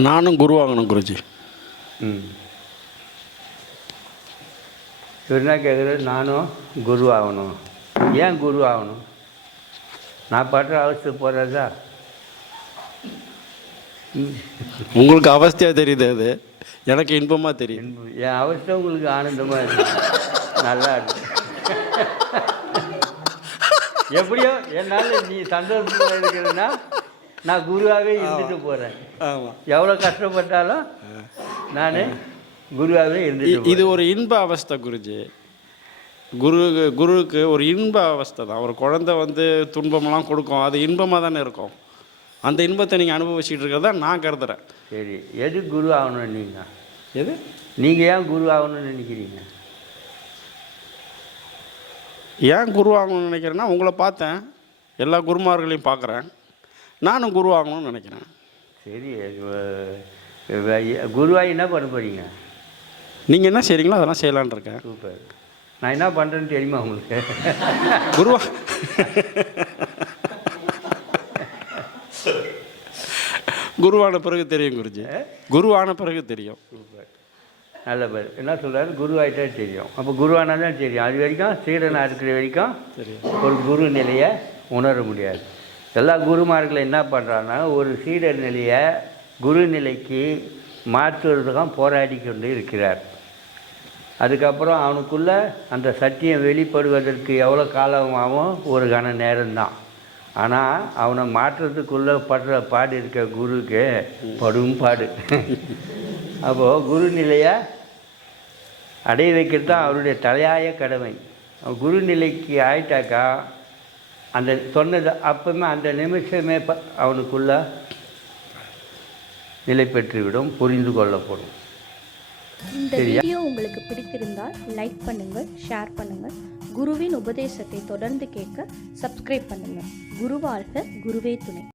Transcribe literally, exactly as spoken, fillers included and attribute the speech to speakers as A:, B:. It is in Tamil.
A: நானும் குரு ஆகணும் குருஜி.
B: ம் இவர் என்ன கேட்குறது? நானும் குரு ஆகணும். ஏன் குரு ஆகணும்? நான் படுற அவஸ்தை போகிறதா?
A: உங்களுக்கு அவஸ்தையாக தெரியுது, அது எனக்கு இன்பமாக தெரியும்.
B: என் அவஸ்தை உங்களுக்கு ஆனந்தமாக இருக்கு, நல்லா இருக்கு. எப்படியோ என்னால் நீ சந்தோஷமாக இருக்கிறதுனா நான் குருவாகவே இருந்துட்டு போகிறேன்.
A: ஆமாம்,
B: எவ்வளோ கஷ்டப்பட்டாலும் நான் குருவாகவே இருந்துட்டு.
A: இது ஒரு இன்ப அவஸ்தை குருஜி. குரு குருவுக்கு ஒரு இன்ப அவஸ்தை தான். ஒரு குழந்தை வந்து துன்பமெல்லாம் கொடுக்கும், அது இன்பமாக தானே இருக்கும். அந்த இன்பத்தை நீங்கள் அனுபவிச்சுட்டு இருக்கிறதா நான் கருதுகிறேன்.
B: சரி, எது குரு ஆகணும்னு நீங்கள்
A: எது
B: நீங்கள் ஏன் குரு ஆகணும்னு நினைக்கிறீங்க?
A: ஏன் குரு ஆகணும்னு நினைக்கிறேன்னா, உங்களை பார்த்தேன், எல்லா குருமார்களையும் பார்க்குறேன், நானும் குரு ஆகணும்னு நினைக்கிறேன்.
B: சரி, குருவாக என்ன பண்ண போகிறீங்க?
A: நீங்கள் என்ன செய்கிறீங்களோ அதெல்லாம் செய்யலான் இருக்கேன்.
B: சூப்பர். நான் என்ன பண்ணுறேன்னு தெரியுமா உங்களுக்கு?
A: குருவா குருவான பிறகு தெரியும் குருஜி, குருவான பிறகு தெரியும்.
B: சூப்பர், நல்ல பேர். என்ன சொல்கிறாரு? குருவாயிட்டா தெரியும். அப்போ குருவானா தான் தெரியும். அது வரைக்கும் சீடனாக இருக்கிற வரைக்கும்
A: தெரியும்,
B: ஒரு குரு நிலையை உணர முடியாது. எல்லா குருமார்களும் என்ன பண்ணுறாங்கன்னா, ஒரு சீடர் நிலையை குரு நிலைக்கு மாற்றுவதுதான் போராடி கொண்டு இருக்கிறார். அதுக்கப்புறம் அவனுக்குள்ளே அந்த சத்தியம் வெளிப்படுவதற்கு எவ்வளோ காலமாகவும் ஒரு கன நேரம்தான். ஆனால் அவனை மாற்றத்துக்குள்ளே படுற பாடு இருக்க குருக்கு படும் பாடு. அப்போது குரு நிலையை அடைய வைக்கிறது தான் அவருடைய தலையாய கடமை. குரு நிலைக்கு ஆயிட்டாக்கா அந்த சொன்னது அப்பவுமே அந்த நிமிஷமே ப அவனுக்குள்ள நிலை பெற்றுவிடும், புரிந்து கொள்ளப்படும்.
C: இந்த வீடியோ உங்களுக்கு பிடித்திருந்தால் லைக் பண்ணுங்கள், ஷேர் பண்ணுங்கள். குருவின் உபதேசத்தை தொடர்ந்து கேட்க சப்ஸ்கிரைப் பண்ணுங்கள். குரு வாழ்க, குருவே துணை.